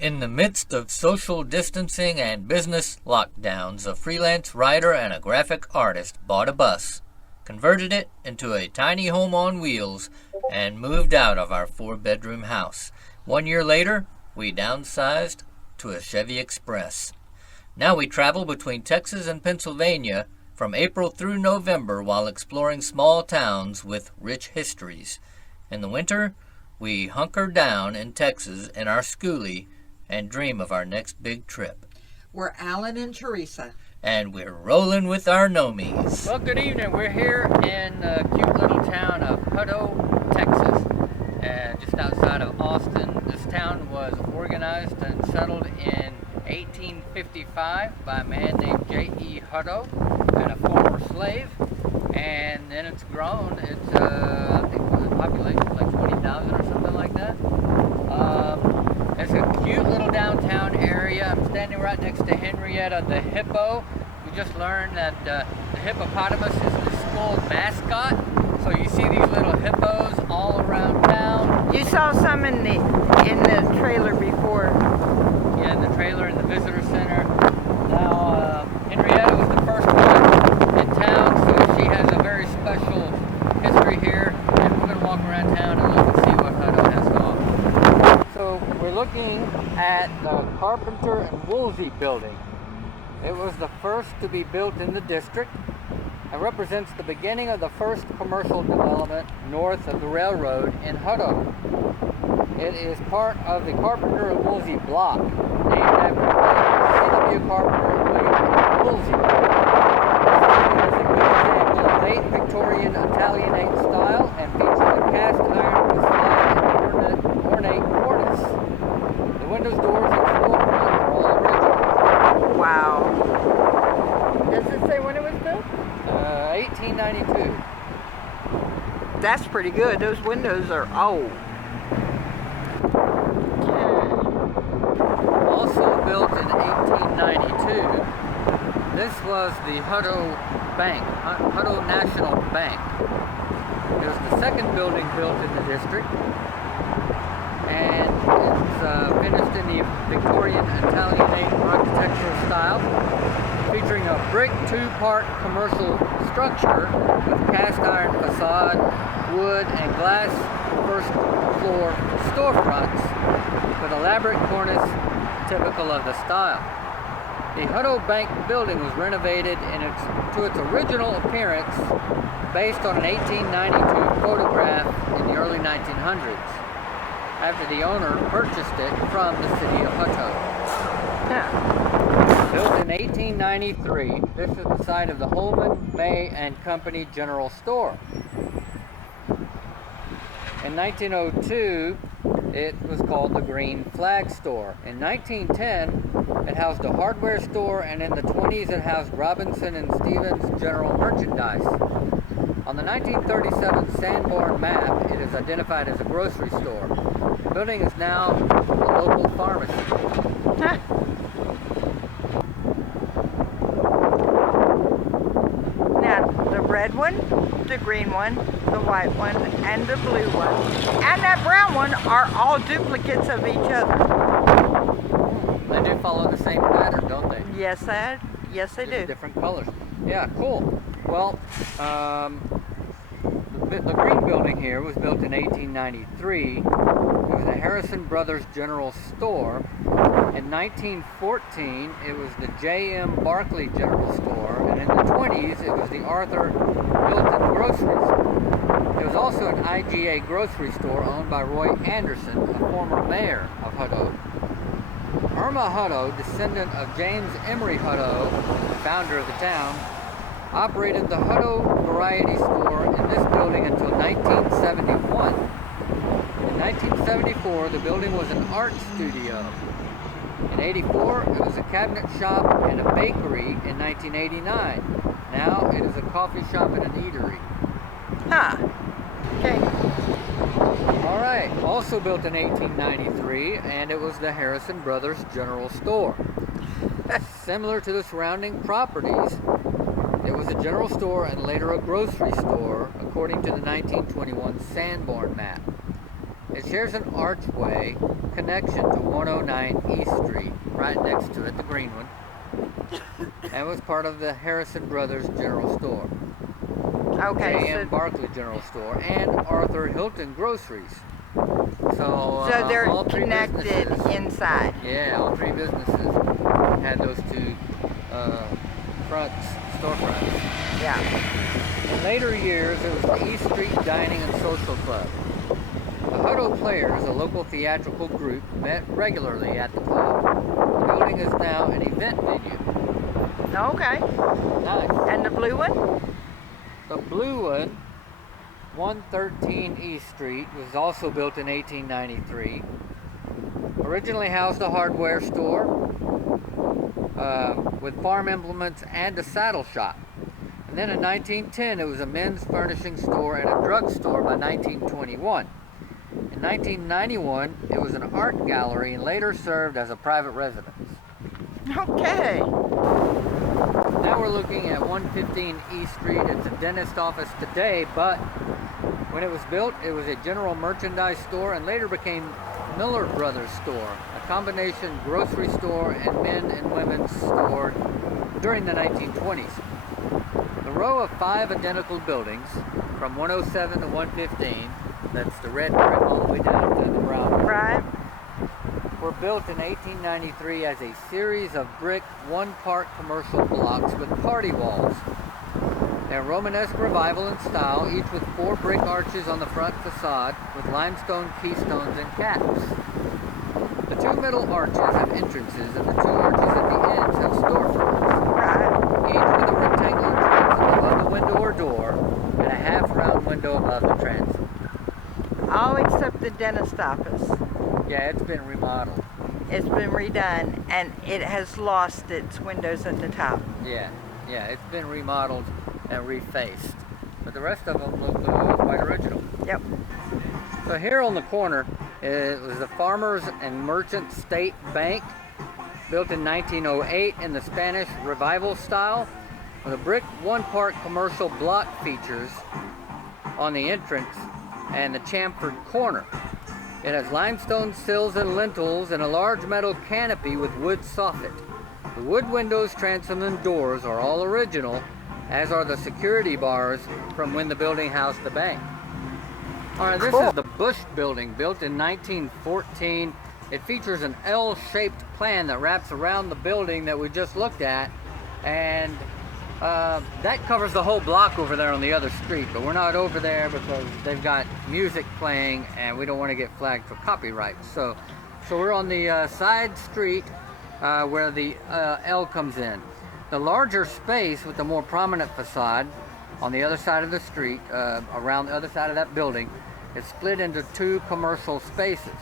In the midst of social distancing and business lockdowns, a freelance writer and a graphic artist bought a bus, converted it into a tiny home on wheels, and moved out of our 4-bedroom house. 1 year later, we downsized to a Chevy Express. Now we travel between Texas and Pennsylvania from April through November while exploring small towns with rich histories. In the winter, we hunker down in Texas in our schoolie and dream of our next big trip. We're Alan and Teresa. And we're rolling with our nomies. Well, good evening. We're here in the cute little town of Hutto, Texas, just outside of Austin. This town was organized and settled in 1855 by a man named J.E. Hutto and a former slave. And then it's grown. It's, I think the population is like 20,000 or something like that. It's a cute little downtown area. I'm standing right next to Henrietta the hippo. We just learned that the hippopotamus is the school mascot. So you see these little hippos all around town. You saw some in the trailer before. Yeah, in the trailer in the visitor center. Now, Henrietta was the first one in town, so she has a very special history here. And we're going to walk around town and look and see what Hutto has to offer. So we're looking at the Carpenter and Woolsey building. It was the first to be built in the district and represents the beginning of the first commercial development north of the railroad in Hutto. It is part of the Carpenter and Woolsey block, named after C.W. Carpenter and William Woolsey. This is a good example of late Victorian Italianate style and features a cast iron facade and ornate cornice. The windows, doors, and storefront are all original. Wow. Does it say when it was built? 1892. That's pretty good. Those windows are old. Also built in 1892, this was the Hutto Bank, Hutto National Bank. It was the second building built in the district, and it's finished in the Victorian Italianate architectural style, featuring a brick 2-part commercial structure with cast iron facade, wood, and glass first floor storefronts with elaborate cornice typical of the style. The Hutto Bank building was renovated to its original appearance based on an 1892 photograph in the early 1900s after the owner purchased it from the city of Hutto. Built in 1893, this is the site of the Holman, May and Company General Store. In 1902, it was called the Green Flag Store. In 1910, it housed a hardware store, and in the 20s, it housed Robinson and Stevens General Merchandise. On the 1937 Sanborn map, it is identified as a grocery store. The building is now a local pharmacy. Now, the red one, the green one, the white one, and the blue one, and that brown one are all duplicates of each other. They do follow the same pattern, don't they? Yes, they do. Different colors. Yeah, cool. Well, the green building here was built in 1893. It was the Harrison Brothers General Store. In 1914, it was the J.M. Barclay General Store, and in the 20s, it was the Arthur Milton Groceries. It was also an IGA grocery store owned by Roy Anderson, a former mayor of Hutto. Irma Hutto, descendant of James Emery Hutto, founder of the town, operated the Hutto Variety Store in this building until 1971. In 1974, the building was an art studio. In 84, it was a cabinet shop and a bakery in 1989. Now it is a coffee shop and an eatery. Okay. All right, also built in 1893, and it was the Harrison Brothers General Store. Similar to the surrounding properties, it was a general store and later a grocery store, according to the 1921 Sanborn map. It shares an archway connection to 109 East Street, right next to it, the green one, and was part of the Harrison Brothers General Store, Okay, J.M. Barkley General Store, and Arthur Hilton Groceries. So they're all three connected businesses- inside. Yeah, all three businesses had those two storefronts. Yeah. In later years, it was the East Street Dining and Social Club. The Hutto Players, a local theatrical group, met regularly at the club. The building is now an event venue. Okay. Nice. And the blue one? The blue one, 113 East Street, was also built in 1893. Originally housed a hardware store with farm implements and a saddle shop. And then in 1910, it was a men's furnishing store and a drugstore by 1921. In 1991, it was an art gallery and later served as a private residence. Okay. Now we're looking at 115 East Street. It's a dentist office today, but when it was built, it was a general merchandise store and later became Miller Brothers Store, a combination grocery store and men and women's store during the 1920s. The row of 5 identical buildings from 107 to 115, that's the red brick all the way down to the brown brick, Right. were built in 1893 as a series of brick one-part commercial blocks with party walls. They're Romanesque revival in style, each with 4 brick arches on the front facade with limestone keystones and caps. The 2 middle arches have entrances and the 2 arches at the ends have storefronts, Right. each with a rectangular transom above the window or door and a half-round window above the transom. All except the dentist office. Yeah, it's been remodeled. It's been redone and it has lost its windows at the top. Yeah, it's been remodeled and refaced. But the rest of them look quite original. Yep. So here on the corner, it was the Farmers and Merchant State Bank, built in 1908 in the Spanish Revival style, with a brick one-part commercial block features on the entrance and the chamfered corner. It has limestone sills and lintels and a large metal canopy with wood soffit. The wood windows, transom, and doors are all original, as are the security bars from when the building housed the bank. All right, this is the Bush building, built in 1914. It features an L-shaped plan that wraps around the building that we just looked at, and that covers the whole block over there on the other street, but we're not over there because they've got music playing and we don't want to get flagged for copyright. So we're on the side street where the L comes in. The larger space with the more prominent facade on the other side of the street, around the other side of that building, is split into 2 commercial spaces.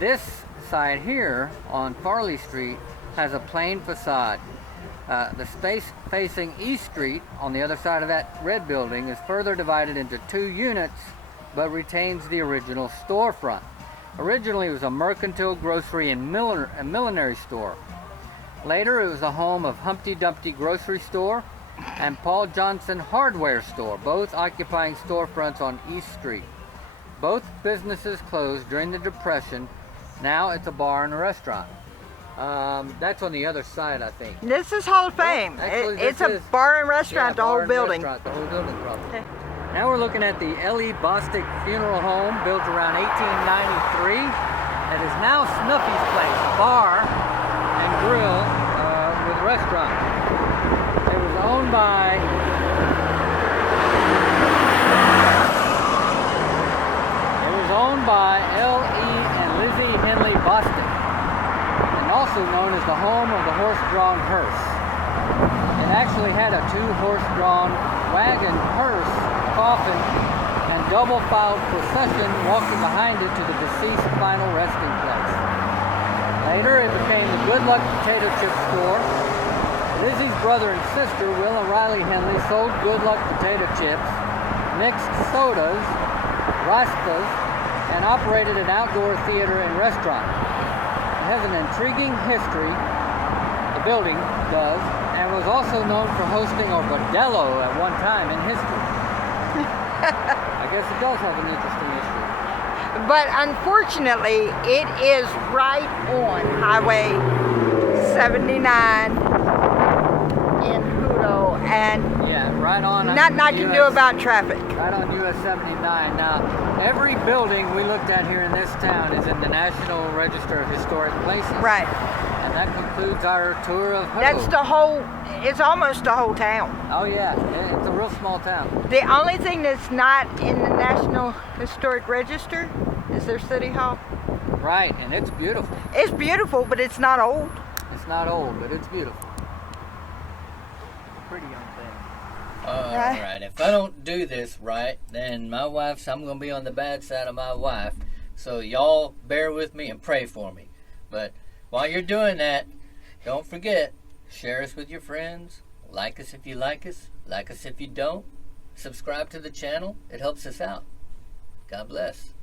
This side here on Farley Street has a plain facade. The space facing East Street on the other side of that red building is further divided into 2 units but retains the original storefront. Originally it was a mercantile, grocery, and millinery store. Later it was the home of Humpty Dumpty Grocery Store and Paul Johnson Hardware Store, both occupying storefronts on East Street. Both businesses closed during the Depression. Now it's a bar and a restaurant. That's on the other side, I think. This is Hall of Fame. Actually, It's this a is- bar and restaurant, Yeah, the bar whole and building. restaurant, the whole building probably. Okay. Now we're looking at the L.E. Bostic Funeral Home, built around 1893. It is now Snuffy's Place, a bar and grill with restaurant. It was owned by L.E. and Lizzie Henley Bostic, and also known as the home of the horse-drawn hearse. It actually had a 2-horse-drawn wagon hearse, coffin, and double-filed procession walking behind it to the deceased final resting place. Later, it became the Good Luck Potato Chip Store. Lizzie's brother and sister, Will and Riley Henley, sold Good Luck potato chips, mixed sodas, raspas, and operated an outdoor theater and restaurant. It has an intriguing history, the building does, and was also known for hosting a bordello at one time in history. I guess it does have an interesting history. But unfortunately, it is right on Highway 79 in Hutto, and Yeah, right on. nothing I can do about traffic. Right on US 79. Now, every building we looked at here in this town is in the National Register of Historic Places. Right. And that concludes our tour of Hutto. That's the whole, it's almost the whole town. Oh yeah, it's a real small town. The only thing that's not in the National Historic Register is their city hall. Right, and it's beautiful. It's beautiful, but it's not old. It's not old, but it's beautiful. Pretty young thing. Alright, if I don't do this right, then I'm going to be on the bad side of my wife. So y'all bear with me and pray for me. But while you're doing that, don't forget, share us with your friends. Like us if you like us if you don't. Subscribe to the channel. It helps us out. God bless.